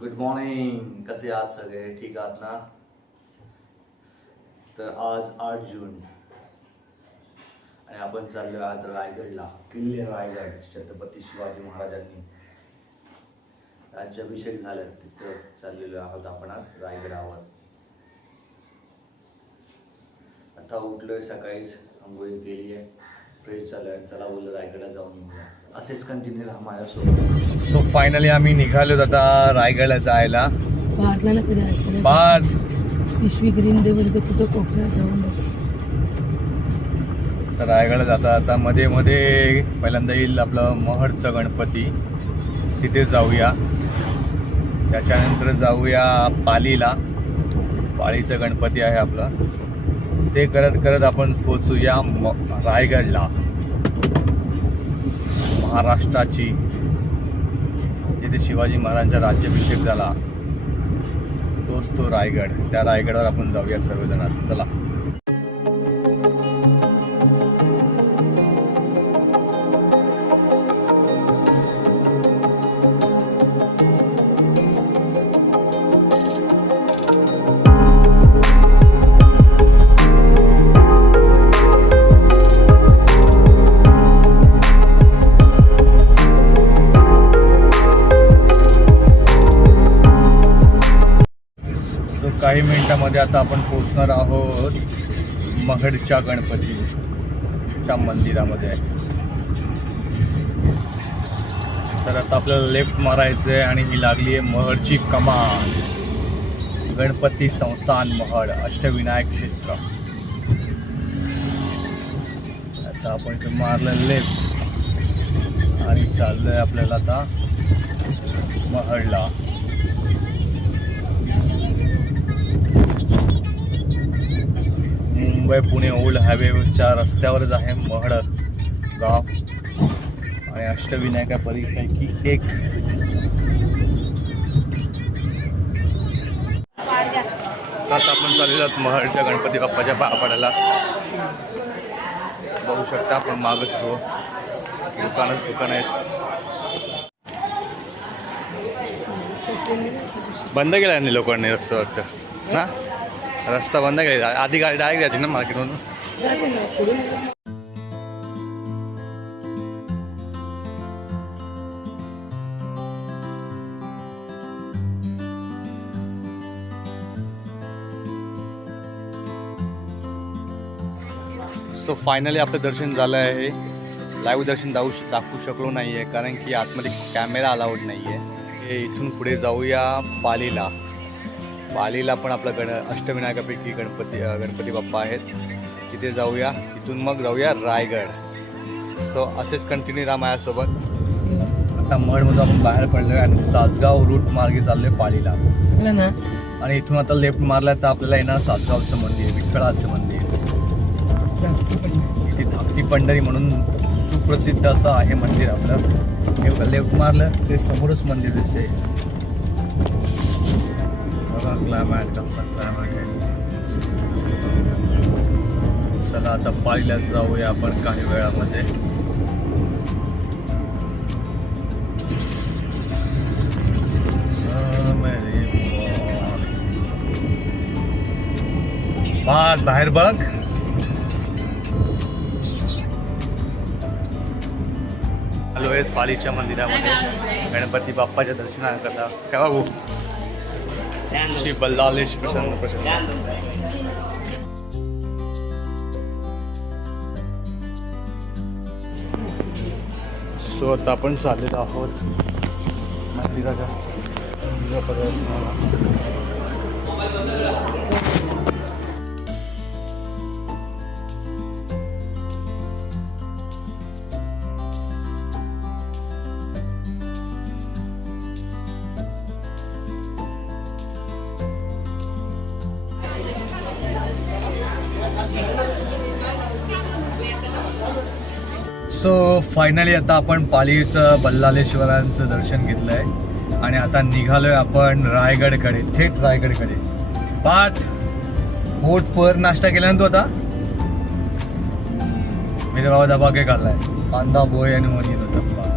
Good morning कसे आहात सगळे? ठीक आहात ना? तर आज आठ जून. आणि आपण चाललो आहात रायगडला किल्ले रायगड छत्रपती शिवाजी महाराजांनी. राज्याभिषेक झाला तिथं चाललेलो आहोत आपण आज रायगडावर. आता उठलोय सकाळीच आंघोळी केली आहे फ्रेश चालू आहे चला बोललो रायगडला जाऊन येऊया. असेच कंटिन्यू राहा माझ्यासोबत. सो फायनली आम्ही निघालो आता रायगडला जायला. पिशवी ग्रीन कुठं जाऊन तर रायगडला जाता आता मध्ये मध्ये पहिल्यांदा येईल आपलं महडचं गणपती. तिथे जाऊया. त्याच्यानंतर जाऊया पालीला. पालीचं गणपती आहे आपलं. ते करत करत आपण पोचूया म रायगडला. महाराष्ट्राची जिथे शिवाजी महाराजांचा राज्याभिषेक झाला तोच तो रायगड. त्या रायगडावर आपण जाऊया सर्वजण. चला. काही मिनिटामध्ये आता आपण पोचणार आहोत महडच्या गणपतीच्या मंदिरामध्ये. तर आता आपल्याला लेफ्ट मारायचं आहे आणि ही लागली आहे महडची कमान गणपती संस्थान महड अष्टविनायक क्षेत्र. आता आपण इथे मारलं लेफ्ट आणि चाललंय आपल्याला आता महडला. मुंबई पुणे ओल्ड हायवेच्या रस्त्यावरच आहे महड गाव आणि अष्टविनायका परीपैकी एक. आता आपण चाललेलो आहोत महडच्या गणपती बाप्पाच्या पाया बघू शकता आपण मागच हो दुकानच दुकान आहेत. बंद केला नाही लोकांनी रस्ता वाटतं. ना रस्ता बंद केला आधी गाडी डायरेक्ट जाते ना मार्केटमधून ना सो फायनली आपलं दर्शन झालं आहे. लाईव्ह दर्शन जाऊ दाखवू शकलो नाही आहे कारण की आतमध्ये कॅमेरा अलाउड नाही आहे हे इथून पुढे जाऊया पालीला. पालीला पण आपलं गण अष्टविनायकापैकी गणपती गणपती बाप्पा आहेत. तिथे जाऊया. तिथून मग जाऊया रायगड. सो असेच कंटिन्यू राहा माझ्यासोबत. आता मडमधून आपण बाहेर पडलोय आणि सासगाव रूट मार्गे चाललोय पालीला ना. आणि इथून आता लेफ्ट मारला तर आपल्याला येणार सासगावचं मंदिर विठ्ठलाचं मंदिर. इथे धाकटी पंढरी म्हणून सुप्रसिद्ध असं आहे मंदिर आपलं. हे लेफ्ट मारलं ते समोरच मंदिर दिसते बघा क्लायमॅट कसा आहे चला आता पाहिल्यात जाऊया आपण काही वेळामध्ये. बाग बाहेर बघ. आलो आहेत पालीच्या मंदिरामध्ये. गणपती बाप्पाच्या दर्शनाकरता. काय बघू. श्री बल्लालेश प्रसन्न प्रसन्न सो आता आपण चाललेलो आहोत मंदिराच्या सो फायनली आता आपण पालीचं बल्लालेश्वरांचं दर्शन घेतलंय. आणि आता निघालोय आपण रायगडकडे थेट रायगडकडे. पाठ बोट पर नाश्ता केला ना तू आता? मेरे बाबा दबा के खाल्लाय. कांदा बोय आणि वनी होता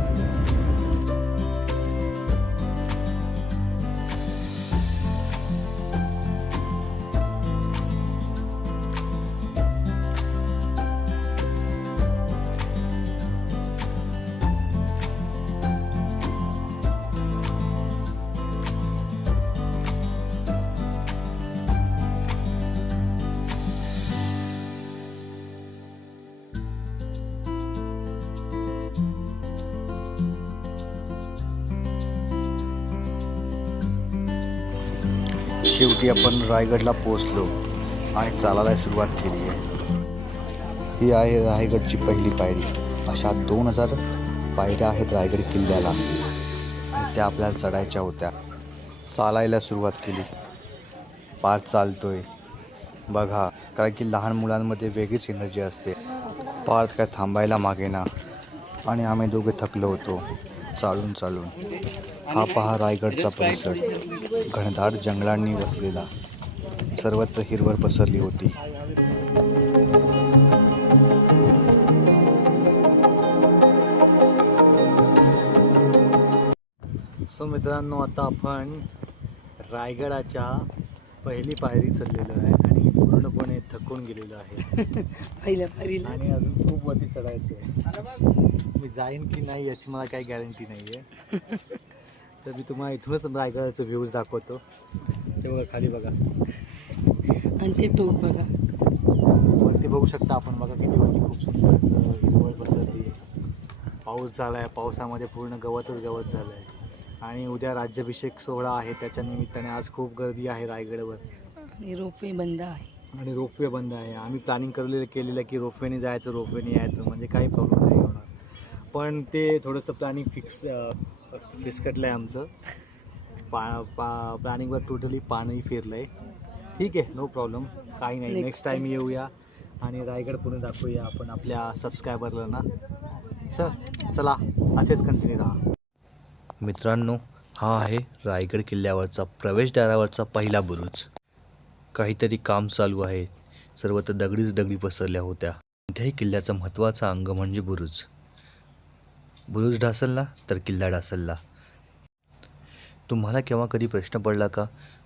शेवटी आपण रायगडला पोहोचलो आणि चालायला सुरुवात केली आहे. ही आहे रायगडची पहिली पायरी. अशा दोन हजार पायऱ्या आहेत रायगड किल्ल्याला. आणि त्या आपल्याला चढायच्या होत्या. चालायला सुरुवात केली. पार चालतोय. बघा कारण की लहान मुलांमध्ये वेगळीच एनर्जी असते. पार काय थांबायला मागे ना आणि आम्ही दोघे थकलो होतो. चालून चालून. हा पहा रायगडचा परिसर. घनदाट जंगलांनी वसलेला. सर्वत्र हिरवळ पसरली होती. सो मित्रांनो आता आपण रायगडाच्या पहिली पायरी चढलेलो आहे. पूर्णपणे थकून गेलेलो आहे. पहिल्या पारीला आणि अजून खूप वरती चढायचं आहे. मी जाईन की नाही याची मला काही गॅरंटी नाही आहे तर मी तुम्हाला इथूनच रायगडाचं व्ह्यूज दाखवतो. ते बघा खाली बघा. आणि ते टोक बघा. वरती बघू शकता आपण बघा किती वरती खूप सुंदर असं हिरवळ आहे पाऊस झाला आहे पावसामध्ये पूर्ण गवतच गवत झालं आहे आणि उद्या राज्याभिषेक सोहळा आहे त्याच्या निमित्ताने आज खूप गर्दी आहे रायगडवर. आणि रोपवे बंद आहे. आणि रोपवे बंद आहे. आम्ही प्लॅनिंग करलेलं केलेलं की रोपवेने जायचं रोपवेने यायचं म्हणजे काही प्रॉब्लेम नाही होणार. पण ते थोडंसं प्लॅनिंग फिक्स फिसकटलं आहे आमचं. पा पा प्लॅनिंगवर टोटली पाणी फिरलं आहे ठीक आहे नो प्रॉब्लेम काही नाही नेक्स्ट टाईम. येऊया आणि रायगड पुणे दाखवूया आपण आपल्या सबस्क्रायबरला ना सर चला असेच कंटिन्यू राहा. मित्रांनो हा आहे रायगड किल्ल्यावरचा प्रवेशद्वारावरचा पहिला बुरुज. काहीतरी काम चालू आहे. सर्वत्र दगडीच दगडी पसरल्या होत्या. कोणत्याही किल्ल्याचा महत्त्वाचा अंग म्हणजे बुरुज. बुरुज ढासलला तर किल्ला ढासलला. तुम्हाला केव्हा कधी प्रश्न पडला का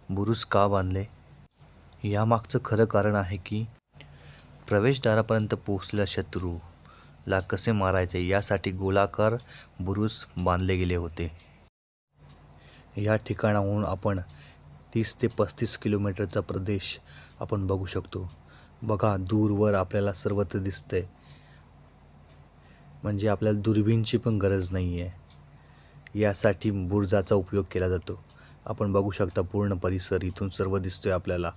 बुरुज का बांधले? यामागचं खरं कारण आहे की प्रवेशद्वारापर्यंत शत्रू. शत्रूला कसे मारायचे यासाठी गोलाकार बुरुज बांधले गेले होते. या ठिकाणाहून आपण तीस ते पस्तीस किलोमीटरचा प्रदेश आपण बघू शकतो. बघा दूरवर आपल्याला सर्वत्र दिसतंय. म्हणजे आपल्याला दुर्बीणची पण गरज नाही आहे यासाठी बुर्जाचा उपयोग केला जातो. आपण बघू शकता पूर्ण परिसर इथून सर्व दिसतोय आपल्याला.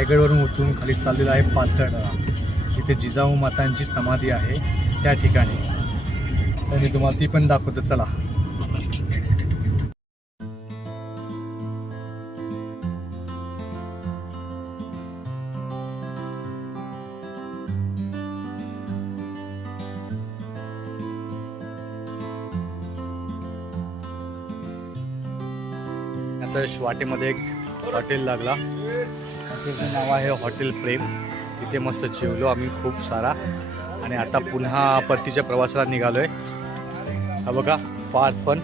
रायगडवरून उतरून खाली चाललेला आहे पाचडा जिथे जिजाऊ मातांची समाधी आहे त्या ठिकाणी. तर मी तुम्हाला ती पण दाखवतो. चला. आता वाटेमध्ये एक हॉटेल लागला. हॉटेलचं नाव आहे हॉटेल प्रेम. तिथे मस्त जेवलो आम्ही खूप सारा. आणि आता पुन्हा परतीच्या प्रवासाला निघालोय. हा बघा पार्थ पण.